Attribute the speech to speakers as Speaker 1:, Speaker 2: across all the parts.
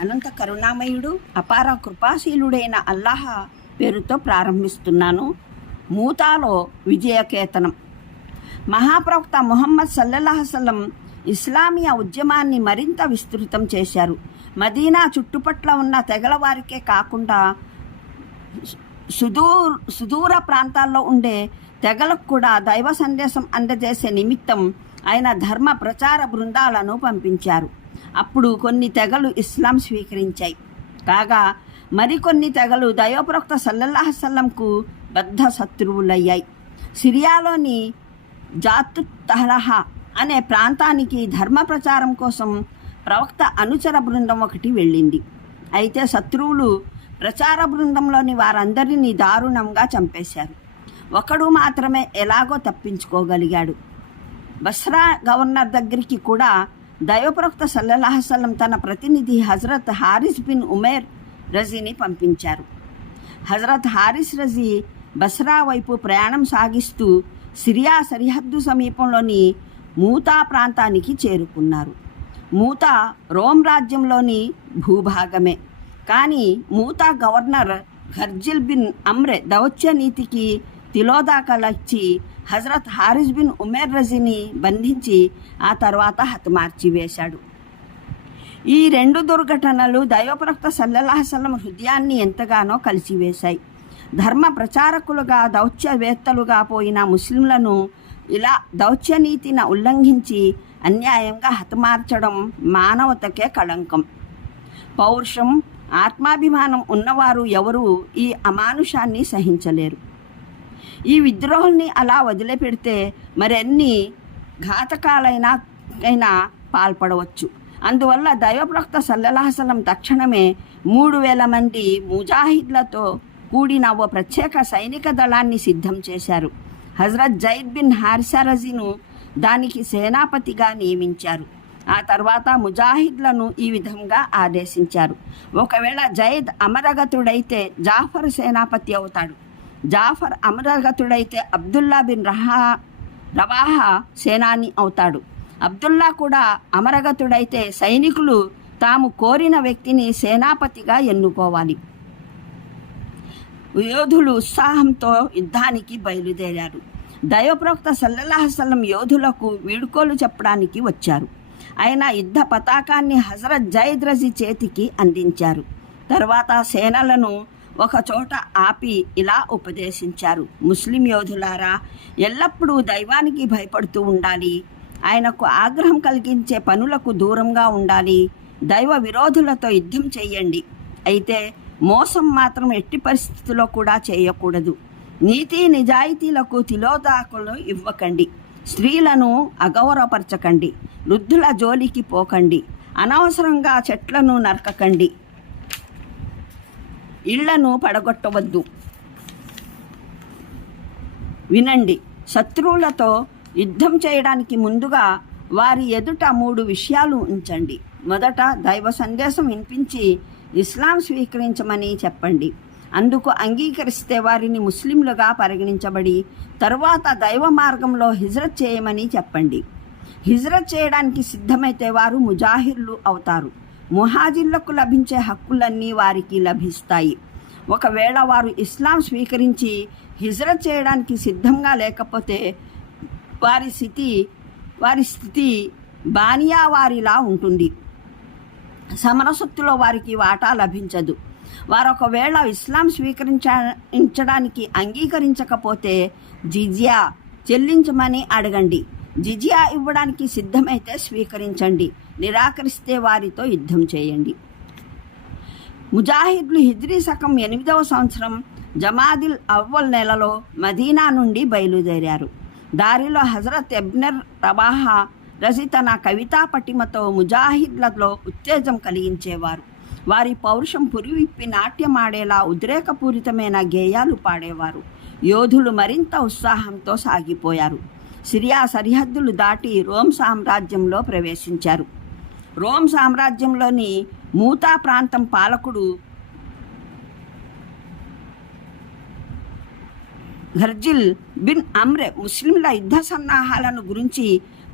Speaker 1: అనంత కరుణామయుడు అపార కృపాశీలుడైన అల్లాహ పేరుతో ప్రారంభిస్తున్నాను. మూతాలో విజయకేతనం. మహాప్రవక్త ముహమ్మద్ సల్లల్లాహసల్లం ఇస్లామియా ఉద్యమాన్ని మరింత విస్తృతం చేశారు. మదీనా చుట్టుపట్ల ఉన్న తెగల వారికే కాకుండా సుదూర్ సుదూర ప్రాంతాల్లో ఉండే తెగలకు కూడా దైవ సందేశం అందజేసే నిమిత్తం ఆయన ధర్మ ప్రచార బృందాలను పంపించారు. అప్పుడు కొన్ని తెగలు ఇస్లాం స్వీకరించాయి. కాగా మరికొన్ని తెగలు దయోప్రోక్త సల్లల్లాహసల్లంకు బద్ధ శత్రువులయ్యాయి. సిరియాలోని జాతు తహలహా అనే ప్రాంతానికి ధర్మ ప్రచారం కోసం ప్రవక్త అనుచర బృందం ఒకటి వెళ్ళింది. అయితే శత్రువులు ప్రచార బృందంలోని వారందరినీ దారుణంగా చంపేశారు. ఒకడు మాత్రమే ఎలాగో తప్పించుకోగలిగాడు. బస్రా గవర్నర్ దగ్గరికి కూడా దైవప్రవక్త సల్లల్లాహసల్లం తన ప్రతినిధి హజరత్ హారిస్ బిన్ ఉమేర్ రజీని పంపించారు. హజరత్ హారిస్ రజీ బస్రా వైపు ప్రయాణం సాగిస్తూ సిరియా సరిహద్దు సమీపంలోని మూతా ప్రాంతానికి చేరుకున్నారు. మూతా రోమ్ రాజ్యంలోని భూభాగమే. కానీ మూతా గవర్నర్ ఖర్జిల్ బిన్ అమ్రే దౌత్య నీతికి తిలోదాకలచ్చి హజరత్ హారిస్ బిన్ ఉమేర్ రజీని బంధించి ఆ తర్వాత హతమార్చి వేశాడు. ఈ రెండు దుర్ఘటనలు దైవప్రక్త సల్లల్లాహసల్లం హృదయాన్ని ఎంతగానో కలిసివేశాయి. ధర్మ ప్రచారకులుగా దౌత్యవేత్తలుగా పోయిన ముస్లింలను ఇలా దౌత్యనీతిని ఉల్లంఘించి అన్యాయంగా హతమార్చడం మానవతకే కళంకం. పౌరుషం ఆత్మాభిమానం ఉన్నవారు ఎవరూ ఈ అమానుషాన్ని సహించలేరు. ఈ విద్రోహాన్ని అలా వదిలిపెడితే మరెన్ని ఘాతకాలైనా అయినా పాల్పడవచ్చు. అందువల్ల దైవప్రక్త సల్లల్లాహసలం తక్షణమే మూడు వేల మంది ముజాహిద్లతో కూడిన ఓ ప్రత్యేక సైనిక దళాన్ని సిద్ధం చేశారు. హజరత్ జైద్ బిన్ హార్సరజీను దానికి సేనాపతిగా నియమించారు. ఆ తర్వాత ముజాహిద్లను ఈ విధంగా ఆదేశించారు. ఒకవేళ జైద్ అమరగతుడైతే జాఫర్ సేనాపతి అవుతాడు. జాఫర్ అమరగతుడైతే అబ్దుల్లా బిన్ రహా రవాహా సేనాని అవుతాడు. అబ్దుల్లా కూడా అమరగతుడైతే సైనికులు తాము కోరిన వ్యక్తిని సేనాపతిగా ఎన్నుకోవాలి. యోధులు ఉత్సాహంతో యుద్ధానికి బయలుదేరారు. దైవప్రవక్త సల్లల్లాహసల్లం యోధులకు వీడుకోలు చెప్పడానికి వచ్చారు. ఆయన యుద్ధ పతాకాన్ని హజరత్ జైద్ రజీ చేతికి అందించారు. తర్వాత సేనలను ఒకచోట ఆపి ఇలా ఉపదేశించారు. ముస్లిం యోధులారా ఎల్లప్పుడూ దైవానికి భయపడుతూ ఉండాలి. ఆయనకు ఆగ్రహం కలిగించే పనులకు దూరంగా ఉండాలి. దైవ విరోధులతో యుద్ధం చేయండి. అయితే మోసం మాత్రం ఎట్టి పరిస్థితుల్లో కూడా చేయకూడదు. నీతి నిజాయితీలకు తిలోదాకులు ఇవ్వకండి. స్త్రీలను అగౌరవపరచకండి. వృద్ధుల జోలికి పోకండి. అనవసరంగా చెట్లను నరకకండి. ఇళ్ళను పడగొట్టవద్దు. వినండి శత్రువులతో యుద్ధం చేయడానికి ముందుగా వారి ఎదుట మూడు విషయాలు ఉంచండి. మొదట దైవ సందేశం వినిపించి ఇస్లాం స్వీకరించమని చెప్పండి. అందుకు అంగీకరిస్తే వారిని ముస్లింలుగా పరిగణించబడి తరువాత దైవ మార్గంలో హిజ్రత్ చేయమని చెప్పండి. హిజ్రత్ చేయడానికి సిద్ధమైతే వారు ముజాహిర్లు అవుతారు. ముహాజిర్లకు లభించే హక్కులన్నీ వారికి లభిస్తాయి. ఒకవేళ వారు ఇస్లాం స్వీకరించి హిజ్రత్ చేయడానికి సిద్ధంగా లేకపోతే వారి స్థితి వారి స్థితి బానియా వారిలా ఉంటుంది. సమరసత్తులో వారికి వాటా లభించదు. వారు ఒకవేళ ఇస్లాం స్వీకరించడానికి అంగీకరించకపోతే జిజియా చెల్లించమని అడగండి. జిజియా ఇవ్వడానికి సిద్ధమైతే స్వీకరించండి. నిరాకరిస్తే వారితో యుద్ధం చేయండి. ముజాహిద్లు హిజ్రీ శకం ఎనిమిదవ సంవత్సరం జమాదిల్ అవ్వల్ నెలలో మదీనా నుండి బయలుదేరారు. దారిలో హజరత్ ఎబ్నర్ రబాహా రసి తన కవితా పటిమతో ముజాహిద్లలో ఉత్తేజం కలిగించేవారు. వారి పౌరుషం పురివిప్పి నాట్యమాడేలా ఉద్రేకపూరితమైన గేయాలు పాడేవారు. యోధులు మరింత ఉత్సాహంతో సాగిపోయారు. సిరియా సరిహద్దులు దాటి రోమ్ సామ్రాజ్యంలో ప్రవేశించారు. రోమ్ సామ్రాజ్యంలోని మూతా ప్రాంతం పాలకుడు ఘర్జిల్ బిన్ అమ్రే ముస్లింల యుద్ధ సన్నాహాలను గురించి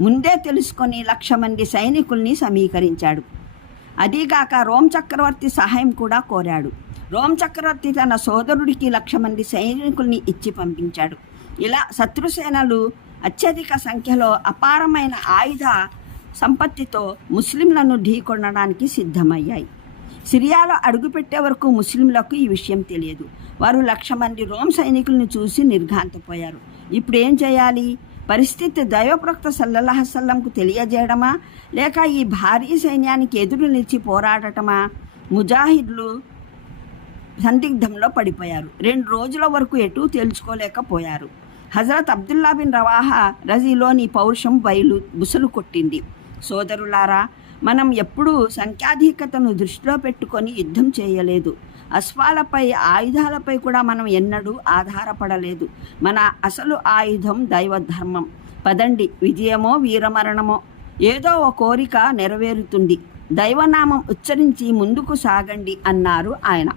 Speaker 1: ముందే తెలుసుకొని లక్ష మంది సైనికుల్ని సమీకరించాడు. అదీగాక రోమ్ చక్రవర్తి సహాయం కూడా కోరాడు. రోమ్ చక్రవర్తి తన సోదరుడికి లక్ష మంది సైనికుల్ని ఇచ్చి పంపించాడు. ఇలా శత్రుసేనలు అత్యధిక సంఖ్యలో అపారమైన ఆయుధ సంపత్తితో ముస్లింలను ఢీకొనడానికి సిద్ధమయ్యాయి. సిరియాలో అడుగుపెట్టే వరకు ముస్లింలకు ఈ విషయం తెలియదు. వారు లక్ష మంది రోమ్ సైనికులను చూసి నిర్ఘాంతపోయారు. ఇప్పుడు ఏం చేయాలి? పరిస్థితి దైవప్రక్త సల్లహసల్లంకు తెలియజేయడమా? లేక ఈ భారీ సైన్యానికి ఎదురు నిలిచి పోరాడటమా? ముజాహిద్లు సందిగ్ధంలో పడిపోయారు. రెండు రోజుల వరకు ఎటూ తేల్చుకోలేకపోయారు. హజరత్ అబ్దుల్లా బిన్ రవాహా రజీలోని పౌరుషం బయలు బుసలు కొట్టింది. సోదరులారా మనం ఎప్పుడూ సంఖ్యాధికతను దృష్టిలో పెట్టుకొని యుద్ధం చేయలేదు. అశ్వాలపై ఆయుధాలపై కూడా మనం ఎన్నడూ ఆధారపడలేదు. మన అసలు ఆయుధం దైవధర్మం. పదండి విజయమో వీరమరణమో ఏదో ఓ కోరిక నెరవేరుతుంది. దైవనామం ఉచ్చరించి ముందుకు సాగండి అన్నారు ఆయన.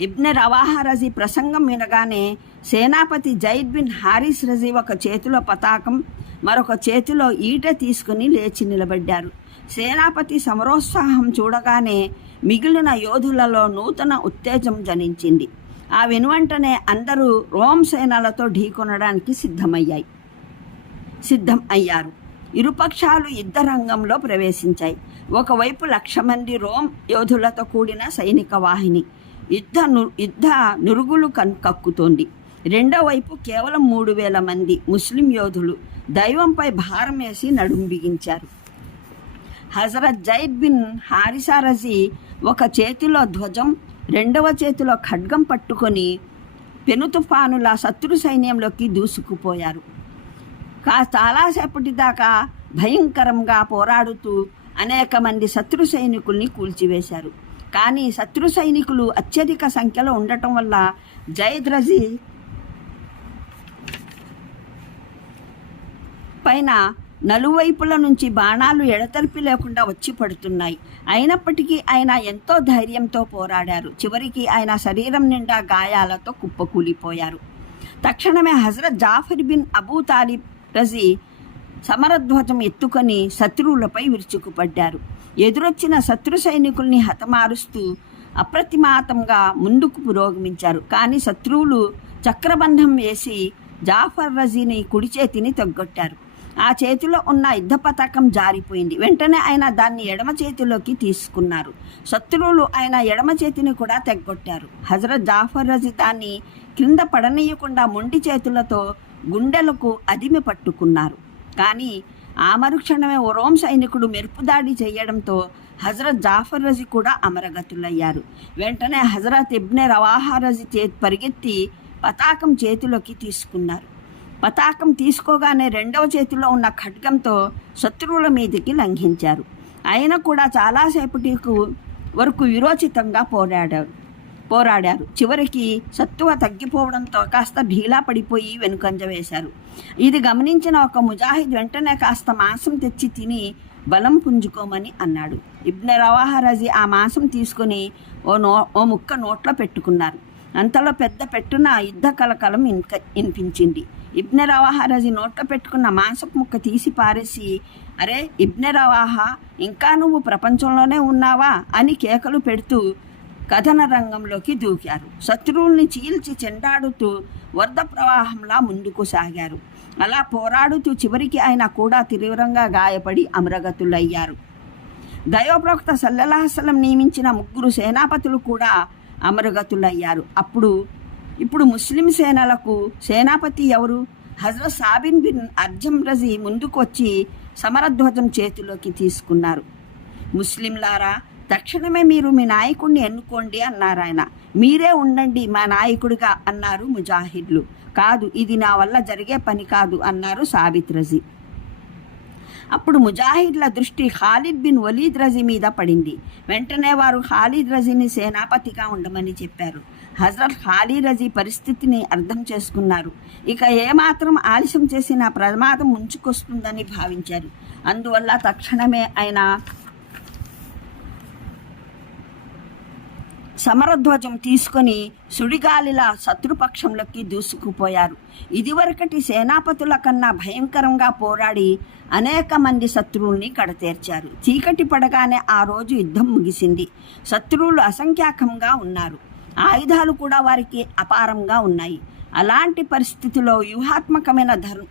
Speaker 1: ఇబ్న రవాహరజి రజీ ప్రసంగం వినగానే సేనాపతి జైద్ బిన్ హారిస్ రజీ ఒక చేతిలో పతాకం మరొక చేతిలో ఈట తీసుకుని లేచి నిలబడ్డారు. సేనాపతి సమరోత్సాహం చూడగానే మిగిలిన యోధులలో నూతన ఉత్తేజం జనించింది. ఆ వెనువంటనే అందరూ రోమ్ సేనలతో ఢీకొనడానికి సిద్ధమయ్యాయి. సిద్ధం అయ్యారు. ఇరుపక్షాలు యుద్ధ రంగంలో ప్రవేశించాయి. ఒకవైపు లక్ష మంది రోమ్ యోధులతో కూడిన సైనిక వాహిని యుద్ధ ను యుద్ధ నురుగులు కన్ కక్కుతోంది. రెండో వైపు కేవలం మూడు వేల మంది ముస్లిం యోధులు దైవంపై భారం వేసి నడుం బిగించారు. హజరత్ జైద్ బిన్ హారిసారజీ ఒక చేతిలో ధ్వజం రెండవ చేతిలో ఖడ్గం పట్టుకొని పెనుతుఫానుల శత్రు సైన్యంలోకి దూసుకుపోయారు. కా చాలాసేపటి దాకా భయంకరంగా పోరాడుతూ అనేక మంది శత్రు సైనికుల్ని కూల్చివేశారు. కానీ శత్రు సైనికులు అత్యధిక సంఖ్యలో ఉండటం వల్ల జైద్రజీ పైన నలువైపుల నుంచి బాణాలు ఎడతెరిపి లేకుండా వచ్చి పడుతున్నాయి. అయినప్పటికీ ఆయన ఎంతో ధైర్యంతో పోరాడారు. చివరికి ఆయన శరీరం నిండా గాయాలతో కుప్పకూలిపోయారు. తక్షణమే Hazrat Jafar bin Abu Talib Razi సమరధ్వజం ఎత్తుకొని శత్రువులపై విరుచుకుపడ్డారు. ఎదురొచ్చిన శత్రు సైనికుల్ని హతమారుస్తూ అప్రతిమాతంగా ముందుకు పురోగమించారు. కానీ శత్రువులు చక్రబంధం వేసి జాఫర్ రజీని కుడి చేతిని తగ్గొట్టారు. ఆ చేతిలో ఉన్న యుద్ధ పతాకం జారిపోయింది. వెంటనే ఆయన దాన్ని ఎడమ చేతిలోకి తీసుకున్నారు. శత్రువులు ఆయన ఎడమ చేతిని కూడా తెగ్గొట్టారు హజరత్ జాఫర్ రజీ దాన్ని క్రింద పడనీయకుండా మొండి చేతులతో గుండెలకు అదిమి పట్టుకున్నారు. కానీ ఆ మరుక్షణమే ఓ రోమ్ సైనికుడు మెరుపుదాడి చేయడంతో హజరత్ జాఫర్ రజీ కూడా అమరగతులయ్యారు. వెంటనే హజరత్ ఇబ్నె రవాహా రజీ చే పరిగెత్తి పతాకం చేతిలోకి తీసుకున్నారు. పతాకం తీసుకోగానే రెండవ చేతిలో ఉన్న ఖడ్గంతో శత్రువుల మీదకి లంఘించారు. ఆయన కూడా చాలాసేపటికు వరకు విరోచితంగా పోరాడారు. పోరాడారు. చివరికి సత్తువ తగ్గిపోవడంతో కాస్త ఢీలా పడిపోయి వెనుకంజ వేశారు. ఇది గమనించిన ఒక ముజాహిద్ వెంటనే కాస్త మాంసం తెచ్చి తిని బలం పుంజుకోమని అన్నాడు. ఇబ్న రవాహరాజీ ఆ మాంసం తీసుకొని ఓ నో ఓ ముక్క నోట్లో పెట్టుకున్నారు. అంతలో పెద్ద పెట్టున యుద్ధ కలకలం ఇన్క వినిపించింది ఇబ్నె రజి నోట్లో పెట్టుకున్న మాంసపు ముక్క తీసి పారేసి అరే ఇబ్నె రవాహా ఇంకా నువ్వు ప్రపంచంలోనే ఉన్నావా? అని కేకలు పెడుతూ కథన రంగంలోకి దూకారు. శత్రువుల్ని చీల్చి చెండాడుతూ వరద ప్రవాహంలా ముందుకు సాగారు. అలా పోరాడుతూ చివరికి ఆయన కూడా తీవ్రంగా గాయపడి అమరగతులయ్యారు. దయోప్రవక్త సల్లల్లాహసలం నియమించిన ముగ్గురు సేనాపతులు కూడా అమరగతులయ్యారు. అప్పుడు ఇప్పుడు ముస్లిం సేనలకు సేనాపతి ఎవరు? హజరత్ సాబిన్ బిన్ అర్జం రజీ ముందుకు వచ్చి సమరధ్వజం చేతిలోకి తీసుకున్నారు. ముస్లింలారా తక్షణమే మీరు మీ నాయకుడిని ఎన్నుకోండి అన్నారు ఆయన. మీరే ఉండండి మా నాయకుడిగా అన్నారు ముజాహిద్లు. కాదు ఇది నా వల్ల జరిగే పని కాదు అన్నారు సాబిత్ రజీ. అప్పుడు ముజాహిద్ల దృష్టి ఖాలిద్ బిన్ వలీద్ రజీ మీద పడింది. వెంటనే వారు ఖాలిద్ రజీని సేనాపతిగా ఉండమని చెప్పారు. హజరత్ ఖాళీ రజీ పరిస్థితిని అర్థం చేసుకున్నారు. ఇక ఏమాత్రం ఆలస్యం చేసిన ప్రమాదం ముంచుకొస్తుందని భావించారు. అందువల్ల తక్షణమే ఆయన సమరధ్వజం తీసుకొని సుడిగాలిలా శత్రుపక్షంలోకి దూసుకుపోయారు. ఇదివరకటి సేనాపతుల కన్నా భయంకరంగా పోరాడి అనేక మంది శత్రువుల్ని కడతేర్చారు. చీకటి పడగానే ఆ రోజు యుద్ధం ముగిసింది. శత్రువులు అసంఖ్యాకంగా ఉన్నారు. ఆయుధాలు కూడా వారికి అపారంగా ఉన్నాయి. అలాంటి పరిస్థితిలో వ్యూహాత్మకమైన ధర్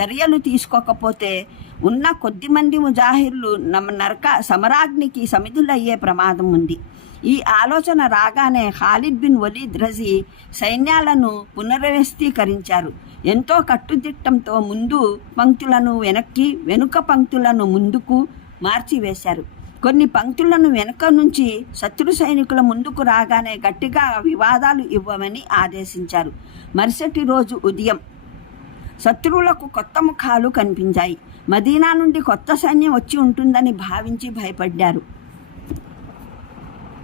Speaker 1: చర్యలు తీసుకోకపోతే ఉన్న కొద్ది మంది ముజాహిర్లు నమ నరక సమరాగ్నికి సమిధులయ్యే ప్రమాదం ఉంది. ఈ ఆలోచన రాగానే ఖాలిద్ బిన్ వలీద్ రజీ సైన్యాలను పునర్వ్యవస్థీకరించారు. ఎంతో కట్టుదిట్టంతో ముందు పంక్తులను వెనక్కి వెనుక పంక్తులను ముందుకు మార్చివేశారు. కొన్ని పంక్తులను వెనుక నుంచి శత్రు సైనికుల ముందుకు రాగానే గట్టిగా వివాదాలు ఇవ్వమని ఆదేశించారు. మరుసటి రోజు ఉదయం శత్రువులకు కొత్త ముఖాలు కనిపించాయి. మదీనా నుండి కొత్త సైన్యం వచ్చి ఉంటుందని భావించి భయపడ్డారు.